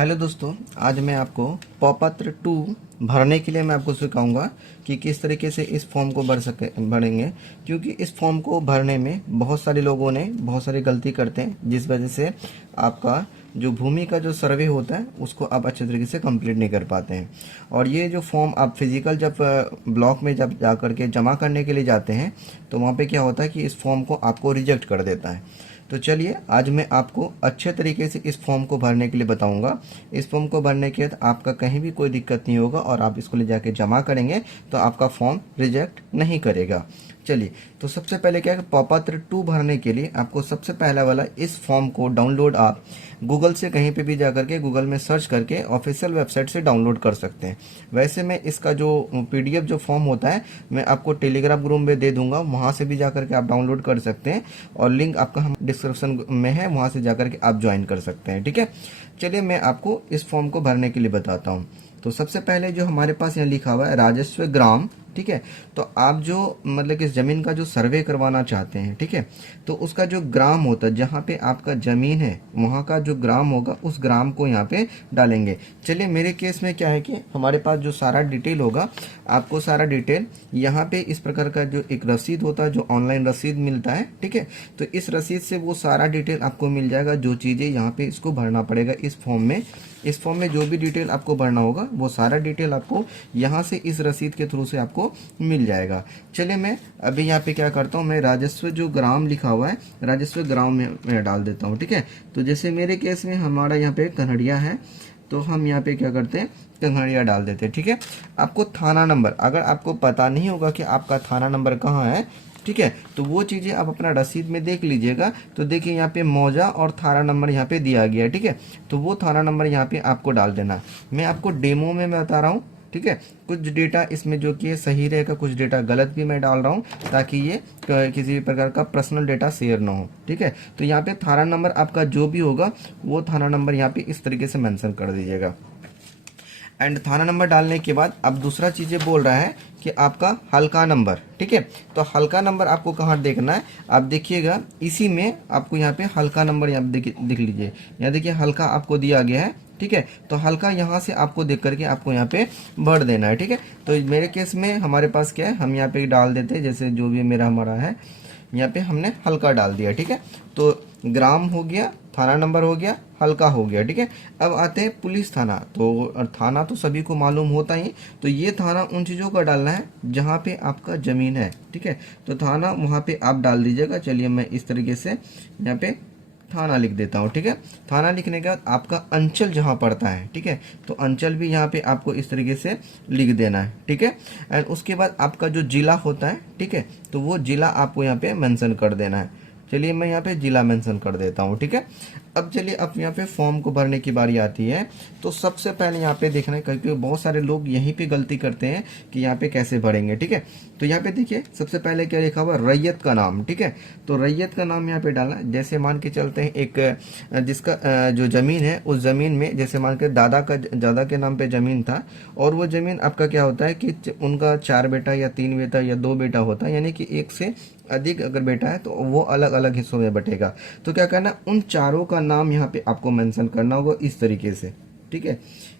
Hello दोस्तों, आज मैं आपको पॉपत्र 2 भरने के लिए मैं आपको सिखाऊंगा कि किस तरीके से इस फॉर्म को भरेंगे। क्योंकि इस फॉर्म को भरने में बहुत सारे लोगों ने बहुत सारी गलती करते हैं, जिस वजह से आपका जो भूमि का जो सर्वे होता है उसको आप अच्छे तरीके से कंप्लीट नहीं कर पाते हैं। और ये जो फॉर्म आप फिजिकल जब ब्लॉक में जब जा करके जमा करने के लिए जाते हैं तो वहाँ पे क्या होता है कि इस फॉर्म को आपको रिजेक्ट कर देता है। तो चलिए आज मैं आपको अच्छे तरीके से इस फॉर्म को भरने के लिए बताऊंगा। इस फॉर्म को भरने के बाद आपका कहीं भी कोई दिक्कत नहीं होगा और आप इसको ले जाके जमा करेंगे तो आपका फॉर्म रिजेक्ट नहीं करेगा। चलिए, तो सबसे पहले क्या है, पॉपत्र 2 भरने के लिए आपको सबसे पहला वाला इस फॉर्म को डाउनलोड आप गूगल से कहीं पे भी जा करके गूगल में सर्च करके ऑफिशियल वेबसाइट से डाउनलोड कर सकते हैं। वैसे मैं इसका जो पीडीएफ जो फॉर्म होता है मैं आपको टेलीग्राम ग्रुप में दे दूंगा, वहां से भी जा करके आप डाउनलोड कर सकते हैं और लिंक आपका हम डिस्क्रिप्शन में है, वहां से जा करके आप ज्वाइन कर सकते हैं। ठीक है, चलिए मैं आपको इस फॉर्म को भरने के लिए बताता हूँ। तो सबसे पहले जो हमारे पास यहाँ लिखा हुआ है राजस्व ग्राम, ठीक है। तो आप जो मतलब कि इस जमीन का जो सर्वे करवाना चाहते हैं, ठीक है, तो उसका जो ग्राम होता है जहाँ पे आपका जमीन है वहाँ का जो ग्राम होगा उस ग्राम को यहाँ पे डालेंगे। चलिए, मेरे केस में क्या है कि हमारे पास जो सारा डिटेल होगा, आपको सारा डिटेल यहाँ पे इस प्रकार का जो एक रसीद होता है, जो ऑनलाइन रसीद मिलता है, ठीक है। तो इस रसीद से वो सारा डिटेल आपको मिल जाएगा, जो चीज़ें यहाँ पे इसको भरना पड़ेगा इस फॉर्म में। इस फॉर्म में जो भी डिटेल आपको भरना होगा वो सारा डिटेल आपको यहाँ से इस रसीद के थ्रू से आपको मिल जाएगा। चलिए, मैं अभी यहाँ पे क्या करता हूँ, मैं राजस्व जो ग्राम लिखा हुआ है राजस्व ग्राम में मैं डाल देता हूँ। ठीक है, तो जैसे मेरे केस में हमारा यहाँ पे कन्हड़िया है तो हम यहाँ पे क्या करते हैं, कन्हड़िया डाल देते हैं। ठीक है, आपको थाना नंबर, अगर आपको पता नहीं होगा कि आपका थाना नंबर कहाँ है, ठीक है, तो वो चीज़ें आप अपना रसीद में देख लीजिएगा। तो देखिए यहाँ पे मौजा और थाना नंबर यहाँ पे दिया गया है, ठीक है। तो वो थाना नंबर यहाँ पे आपको डाल देना है। मैं आपको डेमो में मैं बता रहा हूँ, ठीक है। कुछ डेटा इसमें जो कि सही रहेगा, कुछ डेटा गलत भी मैं डाल रहा हूँ ताकि ये किसी भी प्रकार का पर्सनल डेटा शेयर ना हो। ठीक है, तो यहाँ पे थाना नंबर आपका जो भी होगा वो थाना नंबर यहाँ पे इस तरीके से मेंशन कर दीजिएगा। एंड थाना नंबर डालने के बाद अब दूसरा चीज़ें बोल रहा है कि आपका हल्का नंबर, ठीक है। तो हल्का नंबर आपको कहाँ देखना है, आप देखिएगा इसी में आपको यहाँ पे हल्का नंबर यहाँ दिख लीजिए, यहाँ देखिए हल्का आपको दिया गया है, ठीक है। तो हल्का यहाँ से आपको देख करके आपको यहाँ पे भर देना है। ठीक है, तो मेरे केस में हमारे पास क्या है, हम यहाँ पे डाल देते हैं, जैसे जो भी मेरा हमारा है यहाँ पे हमने हल्का डाल दिया। ठीक है, तो ग्राम हो गया, थाना नंबर हो गया, हल्का हो गया। ठीक है, अब आते हैं पुलिस थाना। तो थाना तो सभी को मालूम होता ही, तो ये थाना उन चीज़ों का डालना है जहाँ पे आपका ज़मीन है। ठीक है, तो थाना वहाँ पे आप डाल दीजिएगा। चलिए, मैं इस तरीके से यहाँ पे थाना लिख देता हूँ। ठीक है, थाना लिखने के बाद आपका अंचल जहाँ पड़ता है, ठीक है, तो अंचल भी यहाँ पे आपको इस तरीके से लिख देना है। ठीक है, एंड उसके बाद आपका जो जिला होता है, ठीक है, तो वो जिला आपको यहाँ पे मेंशन कर देना है। चलिए, मैं यहाँ पे जिला मेंशन कर देता हूँ। ठीक है, अब चलिए, अब यहाँ पे फॉर्म को भरने की बारी आती है। तो सबसे पहले यहाँ पे देखना है, क्योंकि बहुत सारे लोग यहीं पे गलती करते हैं कि यहाँ पे कैसे भरेंगे। ठीक है, तो यहाँ पे देखिए सबसे पहले क्या लिखा हुआ, रैयत का नाम। ठीक है, तो रैयत का नाम यहाँ पे डालना है। जैसे मान के चलते हैं एक जिसका जो जमीन है उस जमीन में, जैसे मान के दादा के नाम पे जमीन था और वो जमीन आपका क्या होता है कि उनका 4 बेटा या 3 बेटा या 2 बेटा होता है, यानी कि एक से अधिक अगर बेटा है तो वो अलग अलग हिस्सों में बटेगा। तो क्या करना, उन चारों का नाम यहाँ पे आपको मेंशन करना होगा इस तरीके से। ठीक है,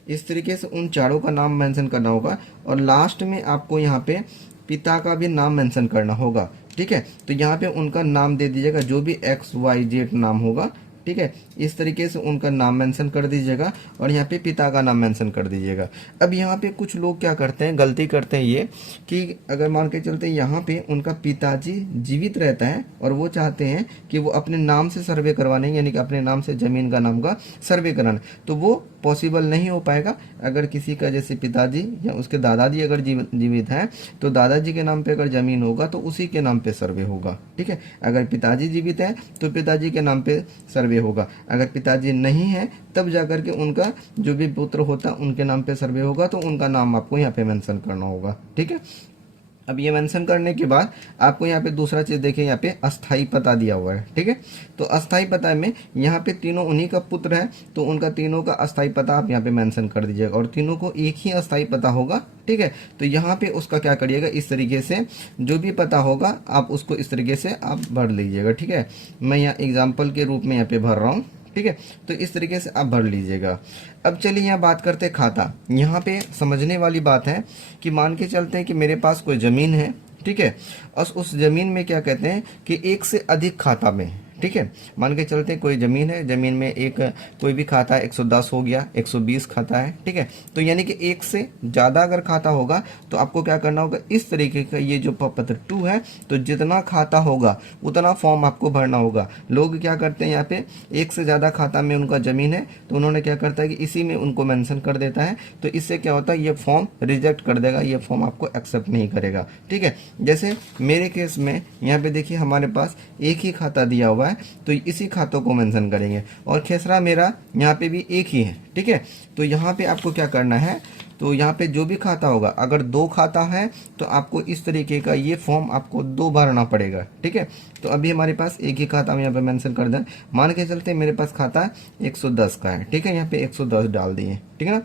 इस तरीके से उन चारों का नाम मेंशन करना होगा और लास्ट में आपको यहाँ पे पिता का भी नाम मेंशन करना होगा। ठीक है, तो यहाँ पे उनका नाम दे दीजिएगा, जो भी XYZ नाम होगा। ठीक है, इस तरीके से उनका नाम मेंशन कर दीजिएगा और यहाँ पे पिता का नाम मेंशन कर दीजिएगा। अब यहाँ पे कुछ लोग क्या करते हैं, गलती करते हैं ये कि अगर मान के चलते हैं यहाँ पे उनका पिताजी जीवित रहता है और वो चाहते हैं कि वो अपने नाम से सर्वे करवाने, यानी कि अपने नाम से जमीन का नाम का सर्वे कराना, तो वो पॉसिबल नहीं हो पाएगा। अगर किसी का जैसे पिताजी या उसके दादाजी अगर जीवित हैं तो दादाजी के नाम पे अगर जमीन होगा तो उसी के नाम पे सर्वे होगा। ठीक है, अगर पिताजी जीवित है तो पिताजी के नाम पे सर्वे होगा। अगर पिताजी नहीं है तब जाकर के उनका जो भी पुत्र होता उनके नाम पे सर्वे होगा, तो उनका नाम आपको यहाँ पे मेंशन करना होगा। ठीक है, अब ये मेंशन करने के बाद आपको यहाँ पे दूसरा चीज देखिए, यहाँ पे अस्थाई पता दिया हुआ है। ठीक है, तो अस्थाई पता में यहाँ पे तीनों उन्हीं का पुत्र है तो उनका तीनों का अस्थाई पता आप यहाँ पे मेंशन कर दीजिएगा और तीनों को एक ही अस्थाई पता होगा। ठीक है, तो यहाँ पे उसका क्या करिएगा, इस तरीके से जो भी पता होगा आप उसको इस तरीके से आप भर लीजिएगा। ठीक है, मैं यहाँ एग्जाम्पल के रूप में यहाँ पे भर रहा हूँ। ठीक है। तो इस तरीके से आप भर लीजिएगा। अब चलिए यहाँ बात करते हैं खाता। यहाँ पे समझने वाली बात है कि मान के चलते हैं कि मेरे पास कोई ज़मीन है, ठीक है, और उस ज़मीन में क्या कहते हैं कि एक से अधिक खाता में, ठीक है, मान के चलते हैं कोई ज़मीन है, ज़मीन में एक कोई भी खाता है, 110 हो गया, 120 खाता है, ठीक है। तो यानी कि एक से ज़्यादा अगर खाता होगा तो आपको क्या करना होगा, इस तरीके का ये जो पत्र 2 है, तो जितना खाता होगा उतना फॉर्म आपको भरना होगा। लोग क्या करते हैं, यहाँ पे एक से ज़्यादा खाता में उनका ज़मीन है तो उन्होंने क्या करता है कि इसी में उनको मेंशन कर देता है। तो इससे क्या होता है, ये फॉर्म रिजेक्ट कर देगा, ये फॉर्म आपको एक्सेप्ट नहीं करेगा, ठीक है। जैसे मेरे केस में यहाँ पे देखिए हमारे पास एक ही खाता दिया हुआ है, तो इसी खातों को मेंशन करेंगे, और खेसरा मेरा यहाँ पे भी एक ही है, ठीक है। तो यहाँ पे आपको क्या करना है, तो यहाँ पे जो भी खाता होगा, अगर 2 खाता है तो आपको इस तरीके का ये फॉर्म आपको 2 भरना पड़ेगा, ठीक है। तो अभी हमारे पास एक ही खाता हम यहाँ पे मेंशन कर दें, मान के चलते मेरे पास खाता 110 का है, ठीक है, यहाँ पे 110 डाल दिए, ठीक है ना।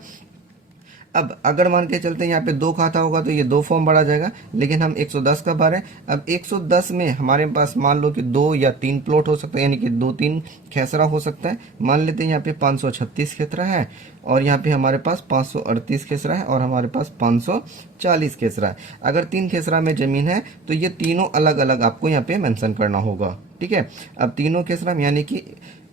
अब अगर मान के चलते हैं यहाँ पे 2 खाता होगा तो ये 2 फॉर्म भरा जाएगा, लेकिन हम 110 का भरें। अब 110 में हमारे पास मान लो कि 2 या 3 प्लॉट हो सकता है, यानी कि 2-3 खेसरा हो सकता है। मान लेते हैं यहाँ पे 536 खेसरा है, और यहाँ पे हमारे पास 538 खेसरा है, और हमारे पास 540 खेसरा है। अगर 3 खेसरा में ज़मीन है तो ये तीनों अलग अलग आपको यहाँ पे मेंशन करना होगा, ठीक है। अब तीनों खेसरा में यानी कि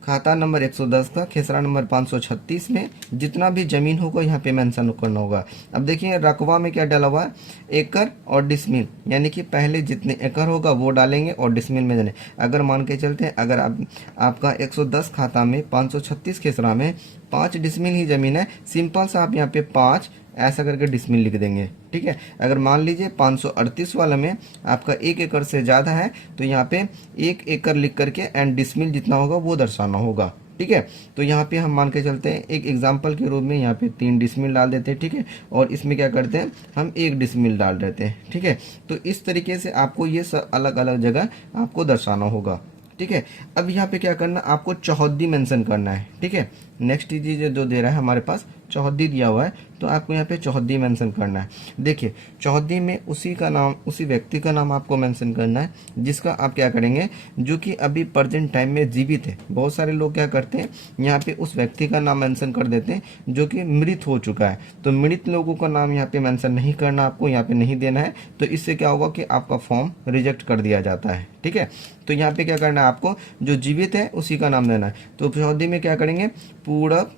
खाता नंबर 110 का खेसरा नंबर 536 में जितना भी ज़मीन होगा यहाँ पे मेंशन करना होगा। अब देखिए रकबा में क्या डाला हुआ है, एकड़ और डिसमिल, यानी कि पहले जितने एकड़ होगा वो डालेंगे और डिसमिल में जाने। अगर मान के चलते हैं अगर आपका 110 खाता में 536 खेसरा में 5 डिसमिल ही ज़मीन है, सिंपल सा आप यहाँ पे 5 ऐसा करके डिसमिल लिख देंगे, ठीक है। अगर मान लीजिए 538 वाला में आपका 1 एकड़ से ज़्यादा है तो यहाँ पे 1 एकड़ लिख करके एंड डिसमिल जितना होगा वो दर्शाना होगा, ठीक है। तो यहाँ पे हम मान के चलते हैं एक एग्जांपल के रूप में यहाँ पे 3 डिसमिल डाल देते हैं, ठीक है, और इसमें क्या करते हैं हम 1 डिसमिल डाल देते हैं, ठीक है। तो इस तरीके से आपको ये सब अलग अलग जगह आपको दर्शाना होगा, ठीक है। अब यहाँ पे क्या करना, आपको चौहद्दी मेंशन करना है, ठीक है। नेक्स्ट चीज़ जो दे रहा है हमारे पास चौहद्दी दिया हुआ है, तो आपको यहाँ पे चौहद्दी मेंशन करना है। देखिए चौहद्दी में उसी का नाम, उसी व्यक्ति का नाम आपको मेंशन करना है जिसका आप क्या करेंगे, जो कि अभी प्रेजेंट टाइम में जीवित है। बहुत सारे लोग क्या करते हैं यहाँ पे उस व्यक्ति का नाम मेंशन कर देते हैं जो कि मृत हो चुका है। तो मृत लोगों का नाम यहाँ पे मेंशन नहीं करना, आपको यहाँ पे नहीं देना है। तो इससे क्या होगा कि आपका फॉर्म रिजेक्ट कर दिया जाता है, ठीक है। तो यहाँ पे क्या करना है, आपको जो जीवित है उसी का नाम देना है। तो चौहद्दी में क्या करेंगे, पूरब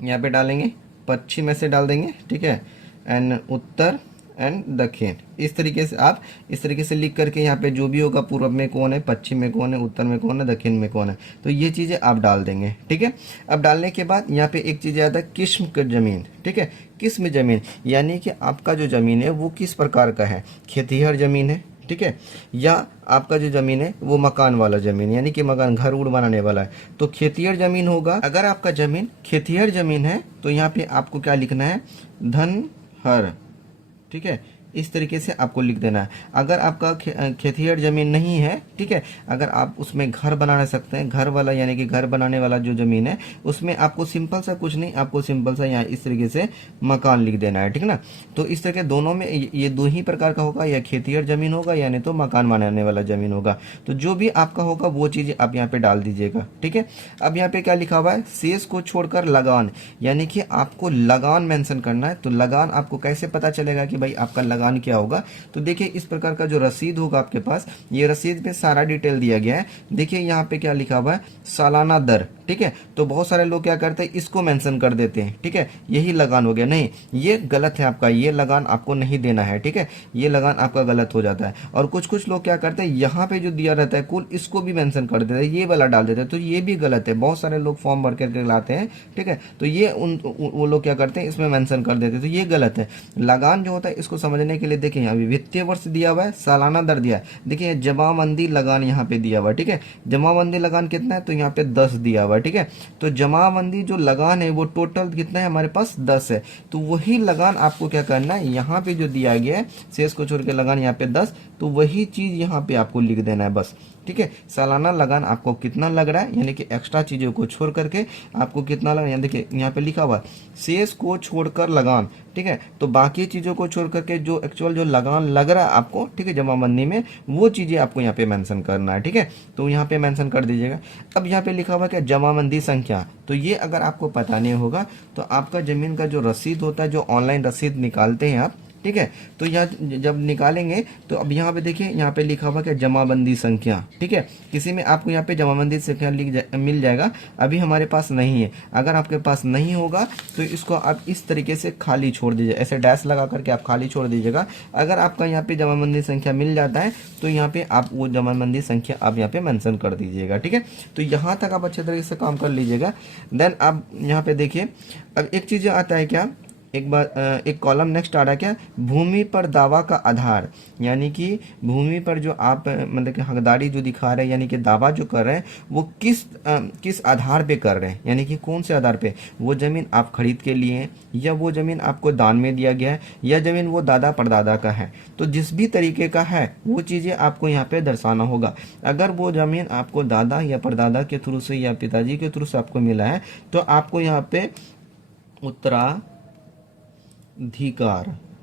यहाँ पे डालेंगे, पश्चिम में से डाल देंगे, ठीक है, एंड उत्तर एंड दक्षिण। इस तरीके से आप इस तरीके से लिख करके यहाँ पे जो भी होगा, पूर्व में कौन है, पश्चिम में कौन है, उत्तर में कौन है, दक्षिण में कौन है, तो ये चीज़ें आप डाल देंगे, ठीक है। अब डालने के बाद यहाँ पे एक चीज़ आता है किस्म की ज़मीन, ठीक है। किस्म ज़मीन यानी कि आपका जो ज़मीन है वो किस प्रकार का है, खेतिहर ज़मीन है, ठीक है, या आपका जो ज़मीन है वो मकान वाला ज़मीन, यानी कि मकान घर उड़ बनाने वाला है, तो खेतिहर ज़मीन होगा। अगर आपका ज़मीन खेतिहर ज़मीन है तो यहाँ पे आपको क्या लिखना है, धनहर, ठीक है, इस तरीके से आपको लिख देना है। अगर आपका खेतिहर ज़मीन नहीं है, ठीक है, अगर आप उसमें घर बनाना सकते हैं, घर वाला यानी कि घर बनाने वाला जो ज़मीन है उसमें आपको सिंपल सा कुछ नहीं, आपको सिंपल सा यहाँ इस तरीके से मकान लिख देना है, ठीक है ना। तो इस तरह के दोनों में ये 2 ही प्रकार का होगा, या खेतिहर ज़मीन होगा या नहीं तो मकान बनाने वाला ज़मीन होगा। तो जो भी आपका होगा वो चीज़ें आप यहाँ पे डाल दीजिएगा, ठीक है। अब यहाँ पे क्या लिखा हुआ है, शेष को छोड़कर लगान, यानी कि आपको लगान मेंशन करना है। तो लगान आपको कैसे पता चलेगा कि भाई आपका लगान क्या होगा, तो देखिए इस प्रकार का जो रसीद होगा आपके पास, ये रसीद में सारा डिटेल दिया गया है। देखिए यहाँ पे क्या लिखा हुआ है, सालाना दर, ठीक है। तो बहुत सारे लोग क्या करते हैं, इसको मेंशन कर देते हैं, ठीक है, यही लगान हो गया। नहीं, ये गलत है, आपका ये लगान आपको नहीं देना है, ठीक है, ये लगान आपका गलत हो जाता है। और कुछ लोग क्या करते हैं, यहाँ पे जो दिया रहता है कुल, इसको भी मेंशन कर देते हैं, ये वाला डाल देते हैं, तो ये भी गलत है। बहुत सारे लोग फॉर्म भर करके लाते हैं, ठीक है, तो ये वो लोग क्या करते हैं, इसमें मेंशन कर देते हैं, तो ये गलत है। लगान जो होता है इसको समझने के लिए देखिए यहाँ वित्तीय वर्ष दिया हुआ है, सालाना दर दिया है, देखिए जमाबंदी लगान यहाँ पे दिया हुआ है, ठीक है। जमाबंदी लगान कितना है, तो यहाँ पे 10 दिया हुआ है, ठीक है। तो जमाबंदी जो लगान है वो टोटल कितना है, हमारे पास 10 है। तो वही लगान आपको क्या करना है, यहाँ पे जो दिया गया है शेष को छोड़ के लगान यहाँ पे 10, तो वही चीज यहाँ पे आपको लिख देना है बस। ठीक है। सालाना लगान आपको कितना लग रहा है, यानी कि एक्स्ट्रा चीज़ों को छोड़ करके आपको कितना लगा, यहाँ देखिए यहाँ पे लिखा हुआ शेष को छोड़कर लगान, ठीक है। तो बाकी चीज़ों को छोड़ करके जो एक्चुअल जो लगान लग रहा है आपको, ठीक है, जमाबंदी में, वो चीज़ें आपको यहाँ पे मेंशन करना है, ठीक है। तो यहाँ पे मेंशन कर दीजिएगा। अब यहाँ पे लिखा हुआ क्या, जमाबंदी संख्या। तो ये अगर आपको पता नहीं होगा तो आपका ज़मीन का जो रसीद होता है, जो ऑनलाइन रसीद निकालते हैं आप, ठीक है, तो यहाँ जब निकालेंगे तो अब यहाँ पे देखिए यहाँ पे लिखा हुआ क्या, जमाबंदी संख्या, ठीक है। किसी में आपको यहाँ पे जमाबंदी संख्या मिल जाएगा, अभी हमारे पास नहीं है। अगर आपके पास नहीं होगा तो इसको आप इस तरीके से खाली छोड़ दीजिए, ऐसे डैश लगा करके आप खाली छोड़ दीजिएगा। अगर आपका यहाँ पे जमाबंदी संख्या मिल जाता है तो यहाँ पे आप वो जमाबंदी संख्या आप यहाँ पे मेंशन कर दीजिएगा, ठीक है। तो यहाँ तक आप अच्छे तरीके से काम कर लीजिएगा। देन आप यहाँ पे देखिए, अब एक चीज़ आता है क्या, एक बार एक कॉलम नेक्स्ट आ रहा है क्या, भूमि पर दावा का आधार, यानी कि भूमि पर जो आप मतलब कि हकदारी जो दिखा रहे हैं, यानी कि दावा जो कर रहे हैं वो किस आधार पे कर रहे हैं, यानी कि कौन से आधार पे, वो ज़मीन आप खरीद के लिए हैं या वो ज़मीन आपको दान में दिया गया है या ज़मीन वो दादा परदादा का है। तो जिस भी तरीके का है वो चीज़ें आपको यहाँ पे दर्शाना होगा। अगर वो ज़मीन आपको दादा या परदादा के थ्रू से या पिताजी के थ्रू से आपको मिला है तो आपको यहाँ पे उत्तराधिकार,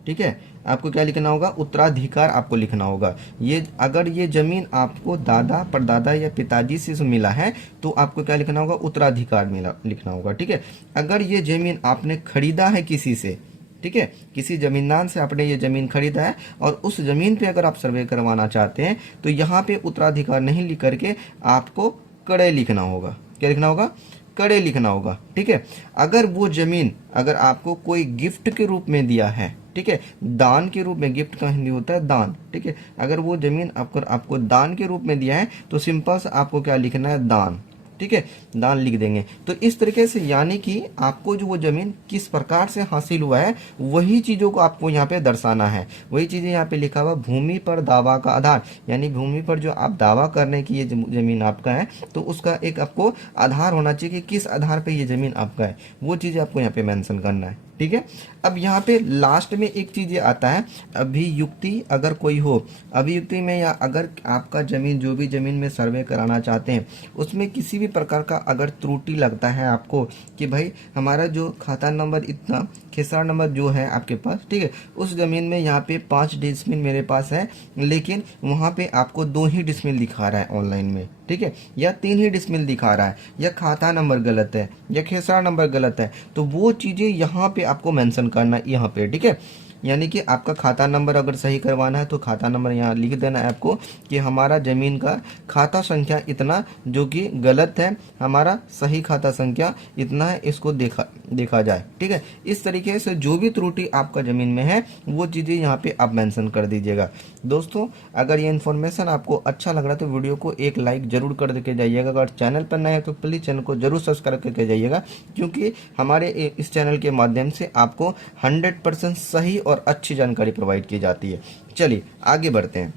ठीक है, आपको क्या लिखना होगा, उत्तराधिकार आपको लिखना होगा। ये अगर ये जमीन आपको दादा परदादा या पिताजी से मिला है तो आपको क्या लिखना होगा, उत्तराधिकार मिला लिखना होगा, ठीक है। अगर ये जमीन आपने खरीदा है किसी से, ठीक है, किसी जमींदार से आपने ये जमीन खरीदा है और उस जमीन पे अगर आप सर्वे करवाना चाहते हैं तो यहाँ पे उत्तराधिकार नहीं लिख करके आपको कड़े लिखना होगा। क्या लिखना होगा, कड़े लिखना होगा, ठीक है। अगर वो जमीन अगर आपको कोई गिफ्ट के रूप में दिया है, ठीक है, दान के रूप में, गिफ्ट का हिंदी होता है दान, ठीक है, अगर वो जमीन आपको दान के रूप में दिया है तो सिंपल से आपको क्या लिखना है, दान, ठीक है, दान लिख देंगे। तो इस तरीके से यानी कि आपको जो वो जमीन किस प्रकार से हासिल हुआ है वही चीज़ों को आपको यहाँ पे दर्शाना है। वही चीज़ें यहाँ पे लिखा हुआ, भूमि पर दावा का आधार, यानी भूमि पर जो आप दावा करने की ये जमीन आपका है तो उसका एक आपको आधार होना चाहिए कि किस आधार पे ये जमीन आपका है, वो चीज़ें आपको यहाँ पे मेंशन करना है, ठीक है। अब यहाँ पे लास्ट में एक चीज़ ये आता है, अभियुक्ति अगर कोई हो, अभियुक्ति में या अगर आपका जमीन जो भी जमीन में सर्वे कराना चाहते हैं उसमें किसी भी प्रकार का अगर त्रुटि लगता है आपको कि भाई हमारा जो खाता नंबर इतना, खेसरा नंबर जो है आपके पास, ठीक है, उस ज़मीन में यहाँ पे 5 डिसमिल मेरे पास है लेकिन वहाँ पे आपको 2 ही डिसमिल दिखा रहा है ऑनलाइन में, ठीक है, या 3 ही डिसमिल दिखा रहा है, या खाता नंबर गलत है या खेसरा नंबर गलत है, तो वो चीज़ें यहाँ पे आपको मेंशन करना है यहाँ पे, ठीक है। यानी कि आपका खाता नंबर अगर सही करवाना है तो खाता नंबर यहाँ लिख देना है आपको कि हमारा ज़मीन का खाता संख्या इतना जो कि गलत है, हमारा सही खाता संख्या इतना है, इसको देखा जाए, ठीक है। इस तरीके से जो भी त्रुटि आपका ज़मीन में है वो चीज़ें यहाँ पे आप मेंशन कर दीजिएगा। दोस्तों अगर ये इन्फॉर्मेशन आपको अच्छा लग रहा है तो वीडियो को एक लाइक जरूर कर देके जाइएगा। अगर चैनल पर नए हैं तो प्लीज़ चैनल को जरूर सब्सक्राइब करके जाइएगा, क्योंकि हमारे इस चैनल के माध्यम से आपको 100% सही और अच्छी जानकारी प्रोवाइड की जाती है। चलिए आगे बढ़ते हैं।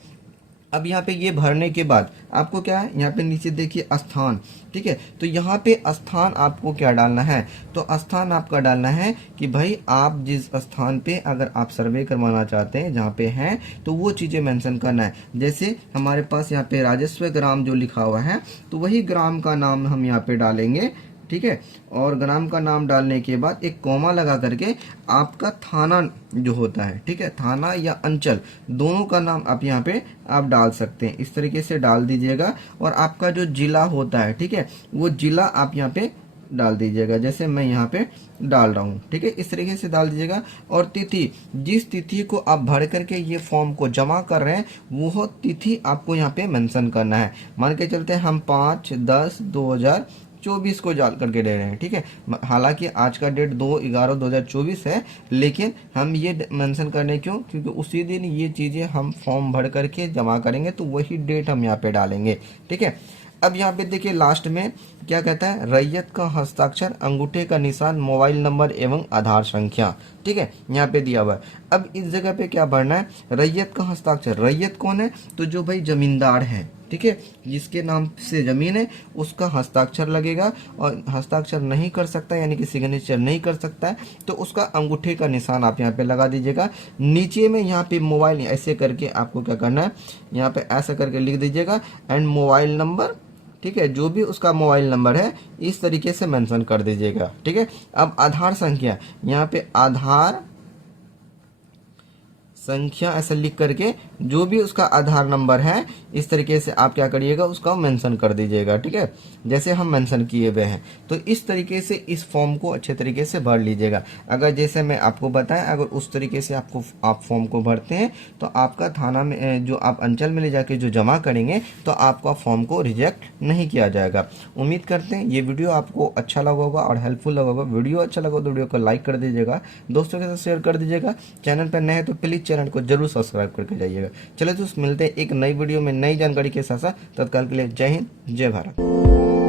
अब यहाँ पे ये भरने के बाद आपको क्या है, यहाँ पे नीचे देखिए स्थान, ठीक है, तो यहाँ पे स्थान आपको क्या डालना है, तो स्थान आपका डालना है कि भाई आप जिस स्थान पे अगर आप सर्वे करवाना चाहते हैं जहाँ पे हैं तो वो चीज़ें मेंशन करना है। जैसे हमारे पास यहाँ पे राजस्व ग्राम जो लिखा हुआ है तो वही ग्राम का नाम हम यहाँ पे डालेंगे, ठीक है, और ग्राम का नाम डालने के बाद एक कॉमा लगा करके आपका थाना जो होता है, ठीक है, थाना या अंचल दोनों का नाम आप यहाँ पे आप डाल सकते हैं। इस तरीके से डाल दीजिएगा और आपका जो जिला होता है, ठीक है, वो जिला आप यहाँ पे डाल दीजिएगा, जैसे मैं यहाँ पे डाल रहा हूँ, ठीक है, इस तरीके से डाल दीजिएगा। और तिथि, जिस तिथि को आप भर करके ये फॉर्म को जमा कर रहे हैं वो तिथि आपको यहाँ पे मेंशन करना है। मान के चलते हैं हम 5/10/2024 को डाल करके दे रहे हैं, ठीक है, हालांकि आज का डेट 2/11/2024 है लेकिन हम ये मेंशन करने क्यों, क्योंकि उसी दिन ये चीज़ें हम फॉर्म भर करके जमा करेंगे तो वही डेट हम यहाँ पे डालेंगे, ठीक है। अब यहाँ पे देखिए लास्ट में क्या कहता है, रैयत का हस्ताक्षर, अंगूठे का निशान, मोबाइल नंबर एवं आधार संख्या, ठीक है, यहाँ पे दिया हुआ है। अब इस जगह पे क्या भरना है, रैयत का हस्ताक्षर, रैयत कौन है, तो जो भाई जमींदार है, ठीक है। जिसके नाम से ज़मीन है उसका हस्ताक्षर लगेगा, और हस्ताक्षर नहीं कर सकता यानी कि सिग्नेचर नहीं कर सकता है तो उसका अंगूठे का निशान आप यहाँ पे लगा दीजिएगा। नीचे में यहाँ पे मोबाइल ऐसे करके आपको क्या करना है, यहाँ पे ऐसा करके लिख दीजिएगा एंड मोबाइल नंबर, ठीक है। जो भी उसका मोबाइल नंबर है इस तरीके से मेंशन कर दीजिएगा, ठीक है। अब आधार संख्या, यहाँ पे आधार संख्या ऐसा लिख करके जो भी उसका आधार नंबर है इस तरीके से आप क्या करिएगा, उसका मेंशन कर दीजिएगा, ठीक है। जैसे हम मेंशन किए हुए हैं तो इस तरीके से इस फॉर्म को अच्छे तरीके से भर लीजिएगा। अगर जैसे मैं आपको बताएं, अगर उस तरीके से आप फॉर्म को भरते हैं तो आपका थाना में जो आप अंचल में ले जाके जो जमा करेंगे तो आपका फॉर्म को रिजेक्ट नहीं किया जाएगा। उम्मीद करते हैं ये वीडियो आपको अच्छा लगा होगा और हेल्पफुल लगा होगा। वीडियो अच्छा लगा तो वीडियो को लाइक कर दीजिएगा, दोस्तों के साथ शेयर कर दीजिएगा। चैनल पर नए हैं तो प्लीज़ चैनल को जरूर सब्सक्राइब करके जाइएगा। चलो दोस्त, मिलते हैं एक नई वीडियो में नई जानकारी के साथ साथ। तत्काल के लिए जय हिंद, जय भारत।